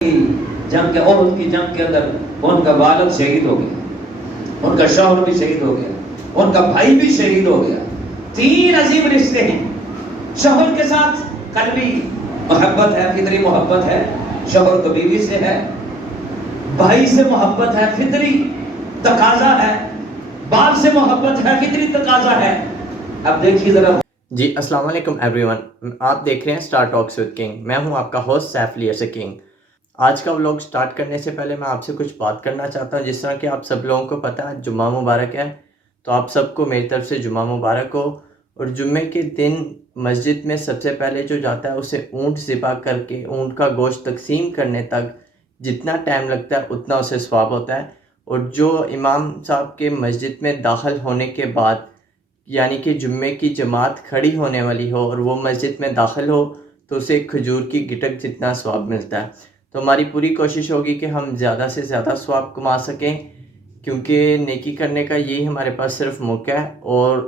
جنگ کے احد کی جنگ کے اندر ان کا والد شہید ہو گیا, ان کا شوہر بھی شہید ہو گیا, ان کا بھائی بھی شہید ہو گیا. 3 عظیم رشتے ہیں. شوہر کے ساتھ قلبی محبت ہے, فطری محبت ہے, شوہر کو بیوی سے ہے. بھائی سے محبت ہے, فطری تقاضا ہے. باپ سے محبت ہے, فطری تقاضا ہے. اب دیکھیے ذرا. جی السلام علیکم ایوری ون, آپ دیکھ رہے ہیں اسٹار ٹاکس وتھ کنگ. میں ہوں آپ کا host Saif Ali S king. آج کا ولاگ سٹارٹ کرنے سے پہلے میں آپ سے کچھ بات کرنا چاہتا ہوں. جس طرح کہ آپ سب لوگوں کو پتہ ہے جمعہ مبارک ہے, تو آپ سب کو میری طرف سے جمعہ مبارک ہو. اور جمعے کے دن مسجد میں سب سے پہلے جو جاتا ہے اسے اونٹ ذبح کر کے اونٹ کا گوشت تقسیم کرنے تک جتنا ٹائم لگتا ہے اتنا اسے ثواب ہوتا ہے. اور جو امام صاحب کے مسجد میں داخل ہونے کے بعد یعنی کہ جمعے کی جماعت کھڑی ہونے والی ہو اور وہ مسجد میں داخل ہو تو اسے کھجور کی گٹک جتنا ثواب ملتا ہے. تو ہماری پوری کوشش ہوگی کہ ہم زیادہ سے زیادہ ثواب کما سکیں, کیونکہ نیکی کرنے کا یہی ہمارے پاس صرف موقع ہے اور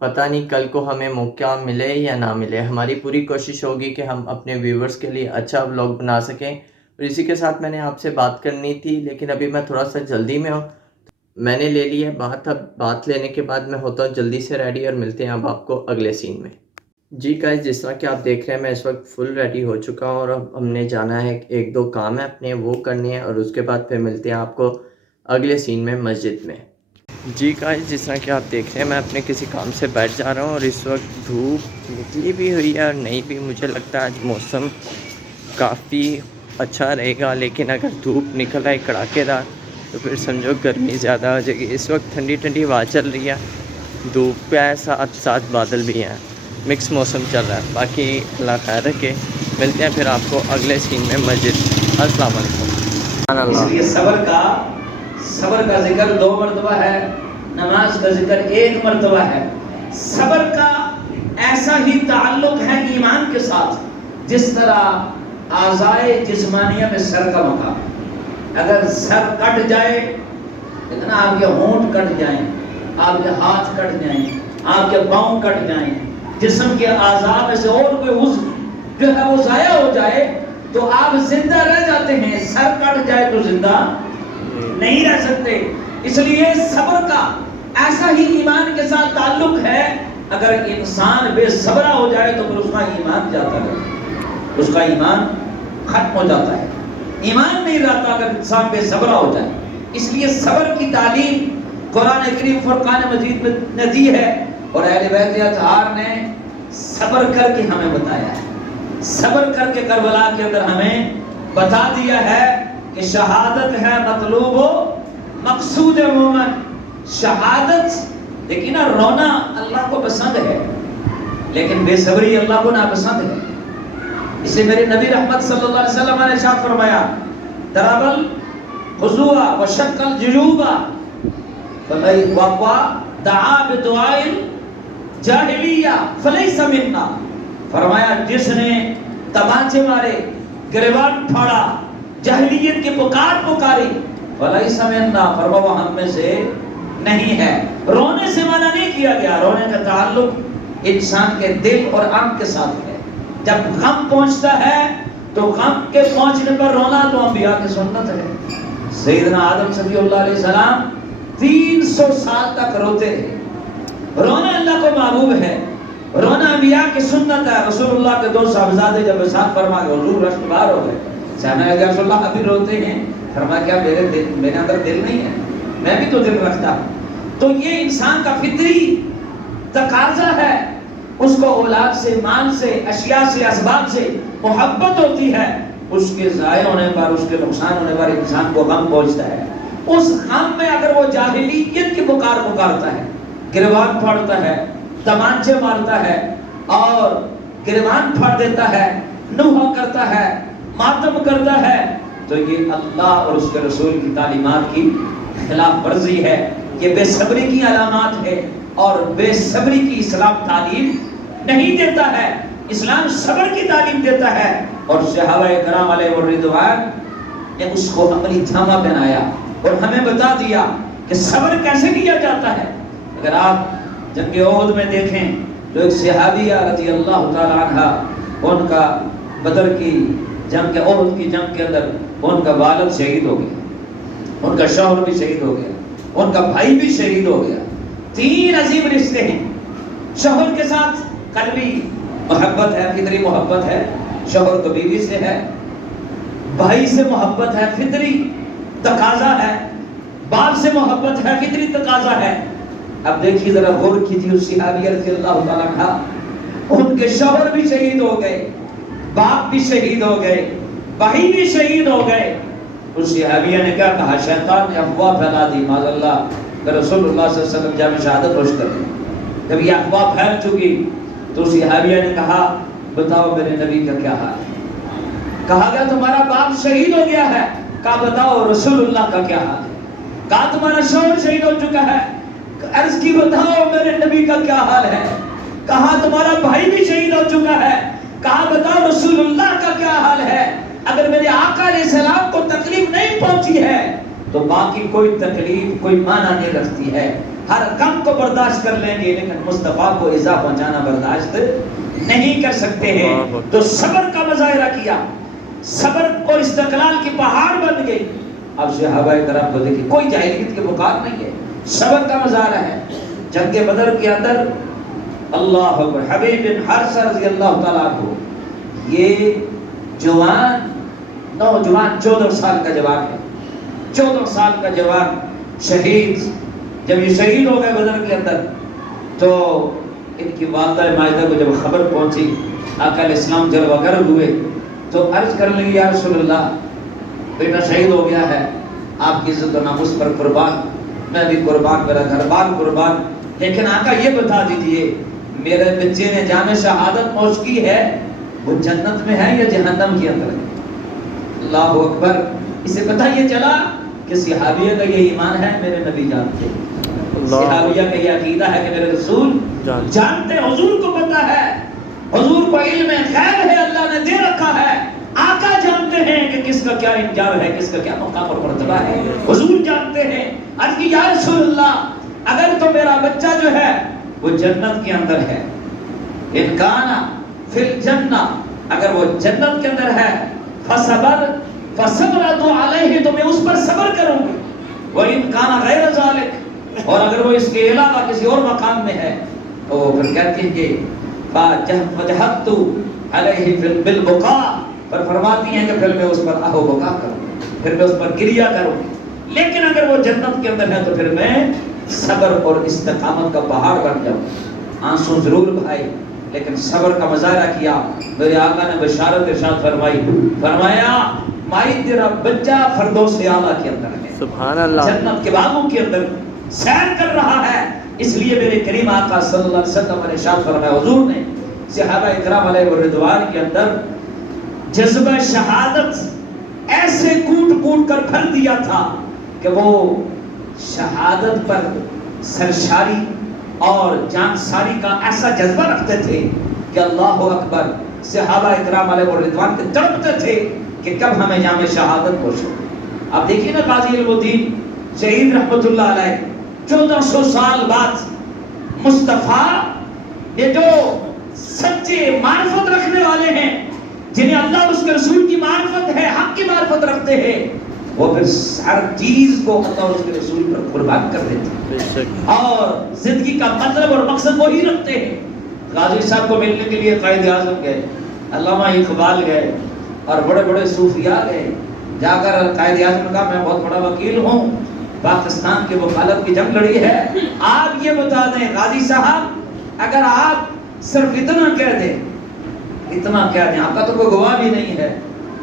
پتہ نہیں کل کو ہمیں موقع ملے یا نہ ملے. ہماری پوری کوشش ہوگی کہ ہم اپنے ویورز کے لیے اچھا ولاگ بنا سکیں. اور اسی کے ساتھ میں نے آپ سے بات کرنی تھی, لیکن ابھی میں تھوڑا سا جلدی میں ہوں. میں نے لے لی ہے بات. اب بات لینے کے بعد میں ہوتا ہوں جلدی سے ریڈی, اور ملتے ہیں اب آپ کو اگلے سین میں. جی گائز, جس طرح کہ آپ دیکھ رہے ہیں میں اس وقت فل ریڈی ہو چکا ہوں, اور اب ہم نے جانا ہے, 1-2 کام ہے اپنے وہ کرنے ہیں, اور اس کے بعد پھر ملتے ہیں آپ کو اگلے سین میں مسجد میں. جی گائز, جس طرح کہ آپ دیکھ رہے ہیں میں اپنے کسی کام سے بیٹھ جا رہا ہوں, اور اس وقت دھوپ نکلی بھی ہوئی ہے اور نہیں بھی. مجھے لگتا ہے آج موسم کافی اچھا رہے گا, لیکن اگر دھوپ نکل آئے کڑاکے دار تو پھر سمجھو گرمی زیادہ ہو جائے گی. اس وقت ٹھنڈی ٹھنڈی ہوا چل رہی ہے, دھوپ پہ ہے, ساتھ ساتھ بادل بھی ہیں, مکس موسم چل رہا ہے. باقی اللہ خیر رکھے, ملتے ہیں پھر آپ کو اگلے سین میں مسجد. السلام علیکم. اس لیے صبر کا ذکر 2 مرتبہ ہے, نماز کا ذکر 1 مرتبہ ہے. صبر کا ایسا ہی تعلق ہے ایمان کے ساتھ جس طرح اعضائے جسمانیہ میں سر کا مقام. اگر سر کٹ جائے, اتنا آپ کے ہونٹ کٹ جائیں, آپ کے ہاتھ کٹ جائیں, آپ کے پاؤں کٹ جائیں, جسم کے اعضاء میں سے اور کوئی عضو جو ہے وہ ضائع ہو جائے تو آپ زندہ رہ جاتے ہیں. سر کٹ جائے تو زندہ نہیں رہ سکتے. اس لیے صبر کا ایسا ہی ایمان کے ساتھ تعلق ہے. اگر انسان بے صبر ہو جائے تو پھر اس کا ایمان جاتا ہے, اس کا ایمان ختم ہو جاتا ہے. ایمان نہیں رہتا اگر انسان بے صبر ہو جائے. اس لیے صبر کی تعلیم قرآن کریم فرقان مجید میں دی ہے, اور اہل بیت اطہار نے صبر کر کے ہمیں بتایا ہے. صبر کر کے کربلا کے اندر ہمیں بتا دیا ہے کہ شہادت ہے مطلوب و مقصود مومن. شہادت لیکن رونا اللہ کو پسند ہے, لیکن بے صبری اللہ کو ناپسند ہے. اس لیے میرے نبی رحمت صلی اللہ علیہ وسلم نے ارشاد فرمایا, ضرب الخضوع وشق الجیوب ودعا بدعاء الجاہلیہ فلیس منا. فرمایا جس نے تمانچے مارے, گریبان پھاڑا, جاہلیت کی پکار پکاری, فلیس منا, فرمایا وہ ہم میں سے نہیں ہے. رونے سے منع نہیں کیا گیا, رونے کا تعلق انسان کے دل اور آنکھ کے ساتھ ہے. جب غم پہنچتا ہے تو غم کے پہنچنے پر رونا تو انبیاء کی سنت ہے. سیدنا آدم صفی اللہ علیہ السلام 300 سال تک روتے رہے. رونا اللہ کو محبوب ہے, رونا انبیاء کی سنت ہے. رسول اللہ کے 2 صاحبزادے جب ارشاد فرما کہ حضور رشک بار ہو گئے, صحابہ نے کہا رسول اللہ ابھی روتے ہیں. فرمایا کیا میرے اندر دل نہیں ہے, میں بھی تو دل رکھتا ہوں. تو یہ انسان کا فطری تقاضا ہے, اس کو اولاد سے, مال سے, اشیاء سے, اسباب سے محبت ہوتی ہے. اس کے ضائع ہونے پر, اس کے نقصان ہونے پر انسان کو غم پہنچتا ہے. اس غم میں اگر وہ جاہلیت کی پکار پکارتا ہے, گریبان پھاڑتا ہے, تمانچے مارتا ہے اور گریبان پھاڑ دیتا ہے, نوحہ کرتا ہے, ماتم کرتا ہے, تو یہ اللہ اور اس کے رسول کی تعلیمات کی خلاف ورزی ہے. یہ بے صبری کی علامات ہے, اور بے صبری کی اسلام تعلیم نہیں دیتا ہے. اسلام صبر کی تعلیم دیتا ہے, اور صحابہ کرام علیہ الرضوان نے اس کو عملی جامہ پہنایا اور ہمیں بتا دیا کہ صبر کیسے کیا جاتا ہے. اگر آپ جنگ احد میں دیکھیں تو ایک صحابیہ رضی اللہ تعالی عنہ, ان کا بدر کی جنگ احد کی جنگ کے اندر ان کا والد شہید ہو گیا, ان کا شوہر بھی شہید ہو گیا, ان کا بھائی بھی شہید ہو گیا. 3 عظیم رشتے ہیں. شوہر کے ساتھ قلبی محبت ہے, فطری محبت ہے, شوہر کو بیوی سے ہے. بھائی سے محبت ہے, فطری تقاضا ہے. باپ سے محبت ہے, فطری تقاضا ہے. اب دیکھیے ذرا غور کیجیے, اس صحابیہ رضی اللہ تعالیٰ عنہ, ان کے شوہر بھی شہید ہو گئے, باپ بھی شہید ہو گئے, بھائی بھی شہید ہو گئے. اس صحابیہ نے کیا کہا, شیطان نے افواہ پھیلا دی, معاذ اللہ, کہ رسول اللہ صلی اللہ علیہ وسلم جامع شہادت نوش کر دیں. جب یہ افواہ پھیل چکی تو صحابیہ نے کہا, بتاؤ میرے نبی کا کیا حال ہے. کہا گیا تمہارا باپ شہید ہو گیا ہے. کہا بتاؤ رسول اللہ کا کیا حال ہے. کہا تمہارا شوہر شہید ہو چکا ہے. عرض کی بتاؤ میرے نبی کا کیا حال ہے. کہا تمہارا بھائی بھی شہید ہو چکا ہے. کہا بتاؤ رسول اللہ کا کیا حال ہے. اگر میرے آقا علیہ السلام کو تکلیف نہیں پہنچی ہے تو باقی کوئی تکلیف کوئی معنی نہیں رکھتی ہے. ہر غم کو برداشت کر لیں گے لیکن مصطفیٰ کو ایذا پہنچانا برداشت نہیں کر سکتے ہیں. تو صبر کا مظاہرہ کیا, صبر اور استقلال کی پہاڑ بن گئی. اب صحابہ کرام کو دیکھیں, کوئی جاہلیت کے پکار نہیں ہے, صبر کا مظاہرہ ہے. جنگ بدر کے اندر اللہ اکبر, حبیب بن حارثہ رضی اللہ تعالیٰ عنہ, یہ جوان نوجوان 14 سال کا جوان ہے, 14 سال کا جوان شہید. جب یہ شہید ہو گئے بدر کے اندر تو ان کی والدہ ماجدہ کو جب خبر پہنچی, آقا علیہ السلام جلوہ گرد ہوئے تو عرض کر لگی, یا رسول اللہ بیٹا شہید ہو گیا ہے, آپ کی عزت و ناموس پر قربان, میں بھی قربان, میرا گھر بار قربان, لیکن آقا یہ بتا دیجئے میرے بچے نے جامع شہادت نوش کی ہے, وہ جنت میں ہے یا جہنم کے اندر ہے. اللہ اکبر. اسے پتہ یہ چلا کہ صحابیہ کا یہ ایمان ہے, میرے نبی جانتے ہیں. صحابیہ کا یہ عقیدہ ہے کہ میرے رسول جانتے ہیں, حضور کو پتہ ہے, حضور کو علم غیب ہے, اللہ نے دے رکھا ہے. آقا جانتے ہیں کہ کس کا کیا انجام ہے, کس کا کیا مقام اور مرتبہ ہے, حضور جانتے ہیں. عرض کی یا رسول اللہ اگر تو میرا بچہ جو ہے وہ جنت کے اندر ہے, ان کانا فی الجنہ, اگر وہ جنت کے اندر ہے, فصبرت علیہ, تو میں اس پر صبر کروں گی. وَإِنْ كَانَ غَيْرَ ذَلِكَ, اور اگر وہ اس کے علاوہ کسی اور مقام میں ہے تو وہ پھر کہتی ہیں کہ فَجَحَدْتُ عَلَيْهِ بِالْبُقَاءِ, پر فرماتی ہیں کہ پھر میں اس پر آہ و بکا کروں, پھر میں اس پر گریہ کروں. لیکن اگر وہ جنت کے اندر ہے تو پھر میں صبر اور استقامت کا پہاڑ بن جاؤں. آنسو ضرور بھائی لیکن صبر کا مظاہرہ کیا. میرے آقا نے بشارت ارشاد فرمائی, فرمایا مائی تیرا بچہ فردوس اعلیٰ کے اندر ہے, سبحان اللہ, جنت کے باغوں کے اندر سیر کر رہا ہے. اس لیے میرے کریم آقا صلی اللہ علیہ وسلم نے ارشاد فرمایا, حضور نے صحابہ کرام علیہ الرضوان کے اندر جذبہ شہادت ایسے کوٹ کوٹ کر بھر دیا تھا کہ وہ شہادت پر سرشاری اور جانساری کا ایسا جذبہ رکھتے تھے کہ اللہ اکبر, صحابہ اکرام علیہ الرضوان کے تڑپتے تھے کہ کب ہمیں جامع شہادت پہنچے. اب دیکھیے نا قاضی علم الدین شہید رحمت اللہ علیہ 1400 سال بعد مصطفیٰ یہ جو سچے معرفت رکھنے والے ہیں, جنہیں اللہ اس کے رسول کی معرفت ہے, حق کی معرفت رکھتے ہیں, وہ پھر ہر چیز کو اللہ اس کے رسول پر قربان کر دیتے ہیں اور زندگی کا مطلب اور مقصد وہی رکھتے ہیں. غازی صاحب کو ملنے کے لیے قائد اعظم گئے, علامہ اقبال گئے اور بڑے بڑے صوفیاء گئے. جا کر قائد اعظم نے کہا میں بہت بڑا وکیل ہوں, پاکستان کی وکالت کی جنگ لڑی ہے, آپ یہ بتا دیں غازی صاحب اگر آپ صرف اتنا کہہ دیں, اتنا کہہ دیں, آپ کا تو کوئی گواہ بھی نہیں ہے,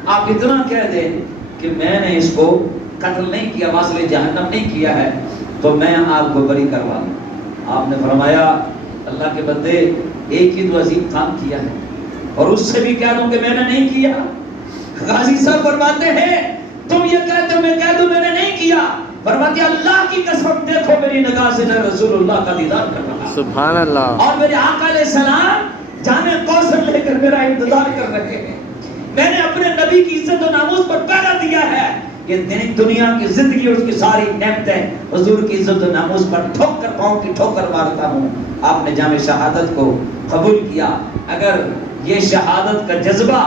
آپ اتنا کہہ دیں کہ میں نے اس کو قتل نہیں کیا, واصل جہنم نہیں کیا ہے, تو میں آپ کو بری کروا دوں. آپ نے فرمایا اللہ کے بندے ایک ہی تو عظیم کام کیا ہے اور اس سے بھی کہہ دوں کہ میں نے نہیں کیا. غازی صاحب فرماتے ہیں تم یہ کہتے ہو میں کہہ دوں میں نے نہیں کیا, فرماتے اللہ کی قسم دیکھو میری نگاہ سے میں رسول اللہ کا دیدار کر رہا, سبحان اللہ, اور میرے آقا علیہ السلام جامع کوثر لے کر میرا انتظار کر رہے ہیں. میں نے اپنے نبی کی عزت و ناموس پر پہرا دیا ہے کہ دنیا کی زندگی اور اس کی ساری نعمتیں حضور کی عزت و ناموس پر ٹھوکر پاؤں کی ٹھوکر مارتا ہوں. آپ نے جامع شہادت کو قبول کیا. اگر یہ شہادت کا جذبہ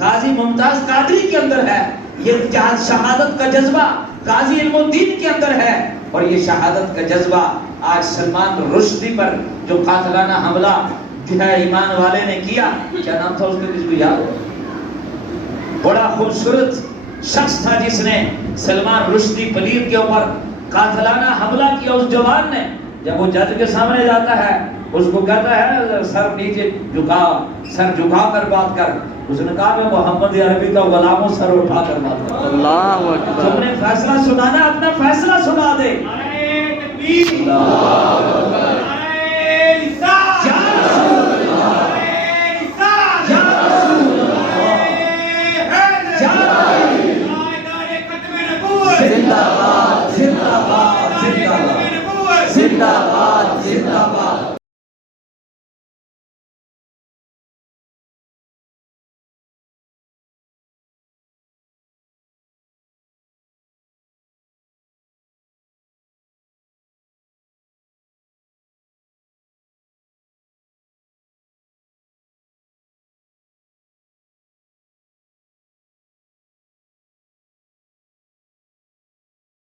غازی ممتاز قادری کے اندر ہے، یہ شہادت کا جذبہ غازی علم الدین کے اندر ہے، اور یہ شہادت کا جذبہ آج سلمان رشدی پر جو قاتلانہ حملہ جو ہے ایمان والے نے کیا، کیا نام تھا اس کا، کسی کو یاد ہو؟ بڑا خوبصورت شخص تھا جس نے سلمان رشدی پلید کے اوپر قاتلانہ حملہ کیا. اس جوان نے جب وہ جج کے سامنے جاتا ہے اس کو کہتا ہے سر نیچے جھکا، سر جھکا کر بات کر. اس نے کہا میں محمد عربی کا غلام ہوں، سر اٹھا کر بات کر. اللہ اکبر. تم نے فیصلہ سنانا، اپنا فیصلہ سنا دے.